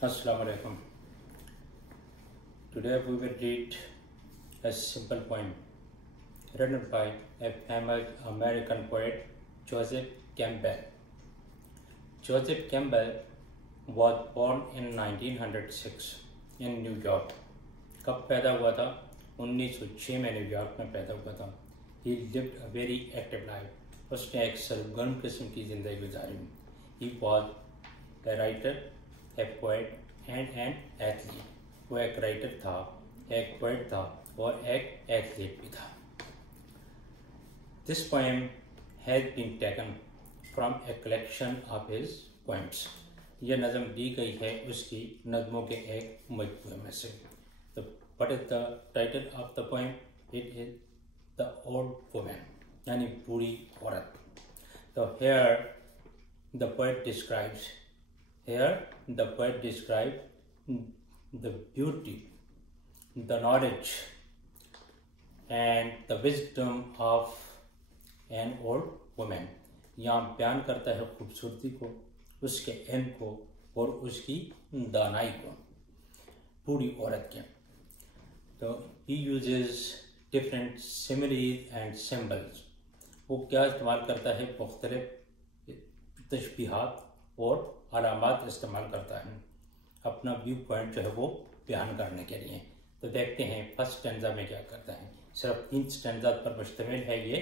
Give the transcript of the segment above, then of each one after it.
Assalamu alaikum. Today we will read a simple poem written by a famous American poet, Joseph Campbell. Joseph Campbell was born in 1906 in New York. कब पैदा हुआ था? 1906 में New York में पैदा हुआ था. He lived a very active life. उसने एक सरगर्म किस्म की ज़िंदगी गुजारी. He was a writer, a poet and an athlete. वो एक राइटर था, एक पोएट था और एक एथलीट भी था. This poem has been taken from a collection of his poems. यह नज़म दी गई है उसकी नज़मों के एक मजमूए में से. तो what is the title of the poem? It is The Old Woman, यानी बूढ़ी औरत. तो here the poet describes the beauty, the knowledge and the wisdom of an old woman. यहाँ बयान करता है खूबसूरती को, उसके इल्म को और उसकी दानाई को बूढ़ी औरत के. तो he uses different similes and symbols. वो क्या इस्तेमाल करता है? मुख्तलिफ तशबीहात और अलामात इस्तेमाल करता है अपना व्यू पॉइंट जो है वो बयान करने के लिए. तो देखते हैं फर्स्ट स्टैंजा में क्या करता है. सिर्फ 3 स्टैंजा पर मुश्तमिल है ये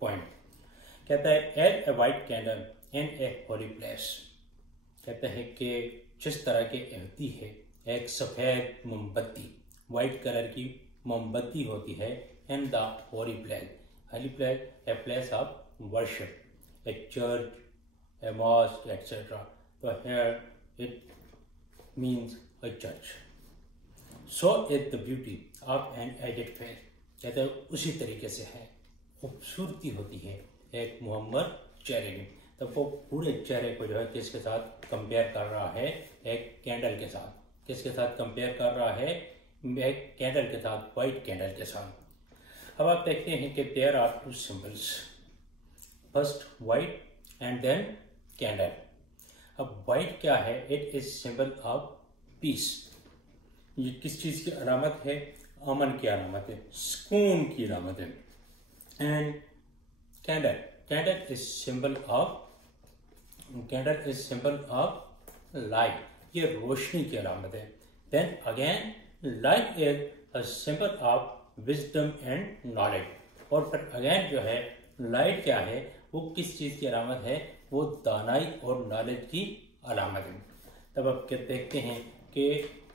पॉइंट. कहता है as a white candle in a holy place. कहता है कि जिस तरह के एहती है एक सफ़ेद मोमबत्ती, वाइट कलर की मोमबत्ती होती है in the holy place. Holy place a place of worship, A church, a mosque, etc. So here it means a church. So is the beauty of an aged face. कहते हैं उसी तरीके से है, खूबसूरती होती है एक मुहम्मर चेहरे की. तो वो पूरे चेहरे को जो है किसके साथ कंपेयर कर रहा है? एक कैंडल के साथ. किसके साथ कंपेयर कर रहा है? एक कैंडल के साथ, वाइट कैंडल के साथ. अब आप देखते हैं कि there are 2 symbols, first white and then candle. अब वाइट क्या है? It is symbol of peace. ये किस चीज की अलामत है? अमन की अलामत है, सुकून की अलामत है. And candle is symbol of light. ये रोशनी की अलामत है. Then again light is a symbol of wisdom and knowledge. और फिर अगेन जो है लाइट क्या है? वो किस चीज की अलामत है? वो दानाई और नॉलेज की अलामत है. तब अब क्या देखते हैं कि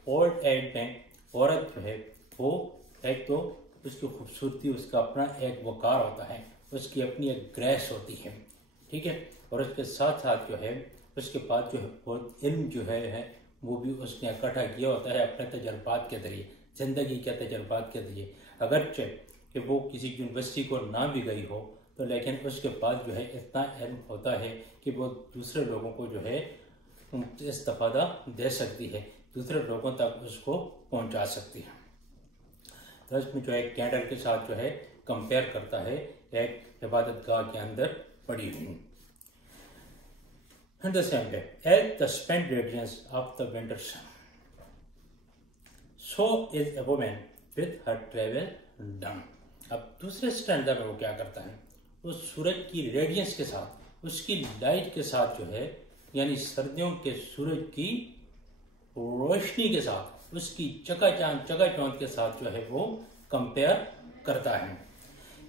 ओल्ड एज में औरत जो है वो एक तो उसकी खूबसूरती, उसका अपना एक वकार होता है, उसकी अपनी एक ग्रेस होती है, ठीक है. और उसके साथ साथ जो है उसके पास जो है बहुत इल्म जो है वो भी उसने इकट्ठा किया होता है अपने तजर्बात के जरिए, ज़िंदगी के तजर्बात के जरिए. अगरचे कि वो किसी यूनिवर्सिटी को ना भी गई हो तो लेकिन उसके पास जो है इतना इल्म होता है कि वो दूसरे लोगों को जो है इस्तिफादा दे सकती है, दूसरे लोगों तक उसको पहुंचा सकती है. तो इसमें जो है कैंडल के साथ जो है कंपेयर करता है एक इबादत गाह के अंदर पड़ी हुई. As the spent radiance of the winter sun, so is a woman with her travel done. अब दूसरे स्टैंडर्ड में वो क्या करता है? वो सूरज की रेडियंस के साथ, उसकी लाइट के साथ जो है, यानी सर्दियों के सूरज की रोशनी के साथ, उसकी चकाचौंध के साथ जो है वो कंपेयर करता है.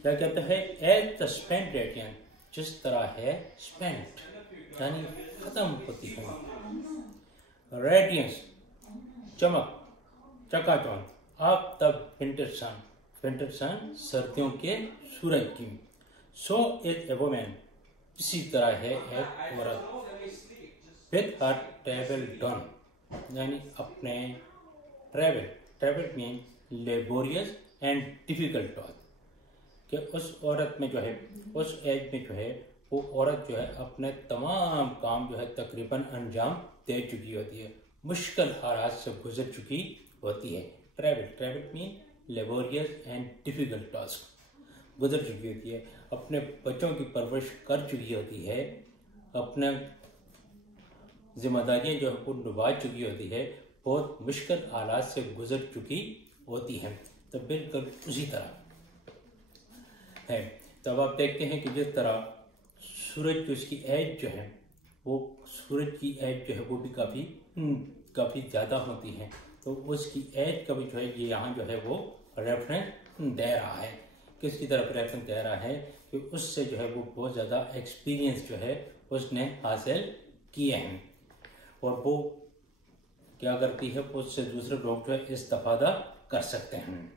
क्या कहता है? एज द स्पेंट रेडियंस, जिस तरह है स्पेंट यानी खत्म होती है, रेडियंस चमक, चकाचौंध ऑफ द विंटर सन सर्दियों के सूरज की. सो इज ए वुमन, इसी तरह है एक औरत विद हर ट्रेवल डन, यानी अपने travel mean laborious and difficult work. कि उस औरत में जो है, उस एज में जो है वो औरत जो है अपने तमाम काम जो है तकरीबन अंजाम दे चुकी होती है, मुश्किल हालात से गुजर चुकी होती है. Travel mean laborious and difficult task, गुजर चुकी होती है, अपने बच्चों की परवरिश कर चुकी होती है, अपने जिम्मेदारियां जो है वो निभा चुकी होती है, बहुत मुश्किल हालात से गुजर चुकी होती हैं। तो बिल्कुल उसी तरह है। तब आप देखते हैं कि जिस तरह सूरज की उसकी एज जो है वो, सूरज की एज जो है वो भी काफ़ी ज़्यादा होती है, तो उसकी एज का भी जो है ये यहाँ जो है वो रेफरेंस दे रहा है। किसकी तरफ रेफरेंस दे रहा है कि उससे जो है वो बहुत ज़्यादा एक्सपीरियंस जो है उसने हासिल किए हैं, और वो क्या करती है, उससे दूसरे लोग जो है इस्तेफादा कर सकते हैं।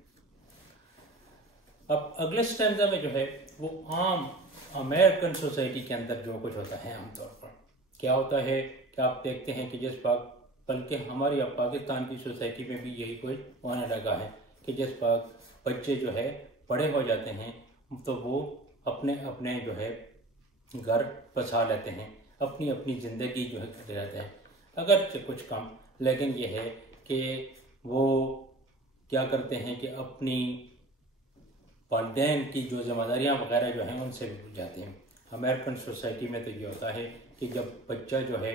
अब अगले स्टैंजा में जो है वो आम अमेरिकन सोसाइटी के अंदर जो कुछ होता है आमतौर पर क्या होता है कि आप देखते हैं कि जिस वक्त, बल्कि हमारी अब पाकिस्तान की सोसाइटी में भी यही कुछ होने लगा है कि जिस वक्त बच्चे जो है बड़े हो जाते हैं तो वो अपने अपने जो है घर बसा लेते हैं, अपनी अपनी ज़िंदगी जो है करते रहते हैं, अगर कुछ कम, लेकिन ये है कि वो क्या करते हैं कि अपनी वालिदैन की जो जिम्मेदारियाँ वगैरह जो हैं उनसे भी भूल जाते हैं। अमेरिकन सोसाइटी में तो ये होता है कि जब बच्चा जो है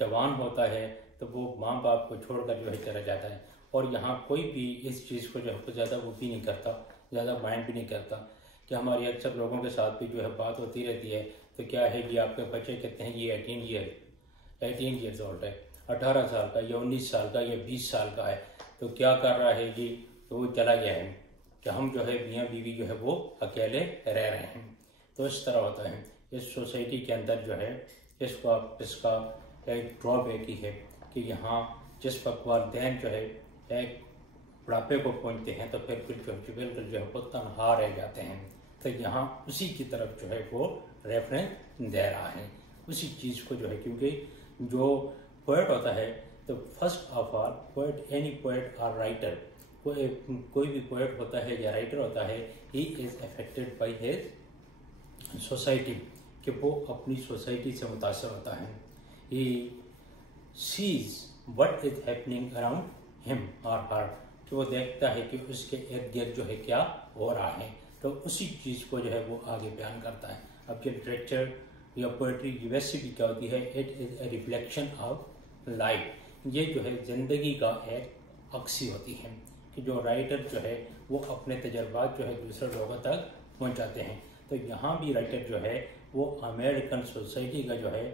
जवान होता है तो वो माँ बाप को छोड़कर जो है चला जाता है, और यहाँ कोई भी इस चीज़ को जो है ज़्यादा वो भी नहीं करता, ज़्यादा माइंड भी नहीं करता। कि हमारी अक्सर लोगों के साथ भी जो है बात होती रहती है, तो क्या है कि आपके बच्चे कहते हैं ये 18 ईयर्स ओल्ड है, 18 साल का या 19 साल का या 20 साल का है, तो क्या कर रहा है जी, तो वो चला गया है कि हम जो है मियाँ बीवी जो है वो अकेले रह रहे हैं। तो इस तरह होता है इस सोसाइटी के अंदर जो है। इसका एक ड्रॉबैक ही है कि यहाँ जिस वक्त वालिदैन जो है एक बुढ़ापे को पहुँचते हैं तो फिर बिल्कुल जो है वो तनहा रह जाते हैं। तो यहाँ उसी की तरफ जो है वो रेफरेंस दे रहा है, उसी चीज़ को जो है, क्योंकि जो पोएट होता है तो first of all poet, any poet और राइटर, कोई भी पोएट होता है या राइटर होता है, he is affected by his society, कि वो अपनी सोसाइटी से मुतासर होता है। He sees what is happening around him और हर, कि वो देखता है कि उसके इर्द गिर्द जो है क्या हो रहा है, तो उसी चीज़ को जो है वो आगे बयान करता है। अब ये लिटरेचर या पोएट्री वैसे भी क्या होती है, it is a reflection of life, ये जो है ज़िंदगी का एक अक्सी होती है कि जो राइटर जो है वो अपने तजर्बात जो है दूसरे लोगों तक पहुंचाते हैं। तो यहाँ भी राइटर जो है वो अमेरिकन सोसाइटी का जो है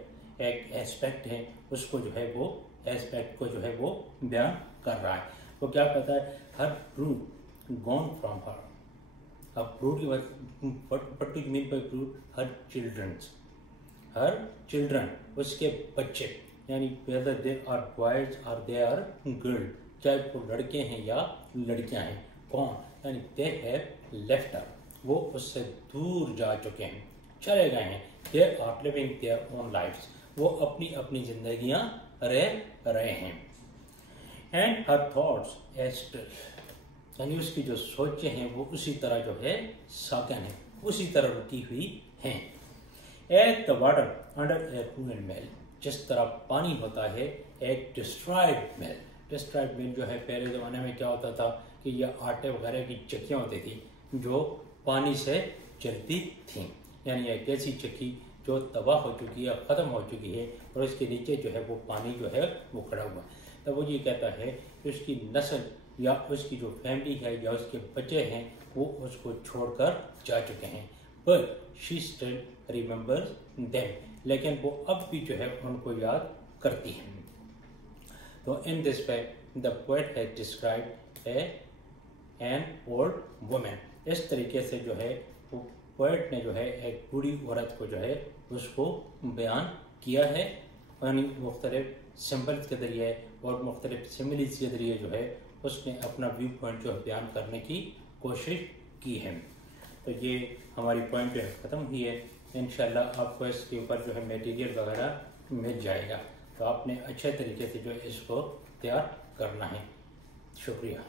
एक एस्पेक्ट है, उसको जो है वो एस्पेक्ट को जो है वो बयान कर रहा है। वो क्या कहता है, हर ब्रूड गॉन फ्रॉम हर। अब ब्रूड की what do you mean by brood, her children, उसके बच्चे, यानी वेदर दे आर बॉयज और दे आर गर्ल, चाहे वो लड़के हैं या लड़कियां हैं, कौन, यानी दे हैव लेफ्ट हर, वो उससे दूर जा चुके हैं, चले गए हैं। They are living their own lifes, वो अपनी अपनी जिंदगियां रह रहे हैं। एंड हर थॉट्स एज, यानी उसकी जो सोचें हैं वो उसी तरह जो है साकन है, उसी तरह रुकी हुई हैं। At the water under a ruined mill, जिस तरह पानी होता है एक डिस्ट्रॉयड मिल। डिस्ट्रॉयड मिल जो है पहले ज़माने में क्या होता था कि यह आटे वगैरह की चक्कियाँ होती थी जो पानी से चलती थीं, यानी एक ऐसी चक्की जो तबाह हो चुकी है, ख़त्म हो चुकी है, और उसके नीचे जो है वो पानी जो है वो खड़ा हुआ। तब वो ये कहता है कि उसकी नस्ल या उसकी जो फैमिली है या उसके बच्चे हैं वो उसको छोड़कर जा चुके हैं, but she still remembers them, लेकिन वो अब भी जो है उनको याद करती है। तो in this way the poet has described an old woman, इस तरीके से जो है वो पोएट ने जो है एक बूढ़ी औरत को जो है उसको बयान किया है, यानी मुख्तलिफ सिंबल्स के जरिए और मुख्तलिफ सिमिलीज के जरिए जो है उसने अपना व्यू पॉइंट जो है बयान करने की कोशिश की है। तो ये हमारी पॉइंट जो है ख़त्म हुई है। इंशाल्लाह आपको इसके ऊपर जो है मटेरियल वगैरह मिल जाएगा, तो आपने अच्छे तरीके से जो है इसको तैयार करना है। शुक्रिया।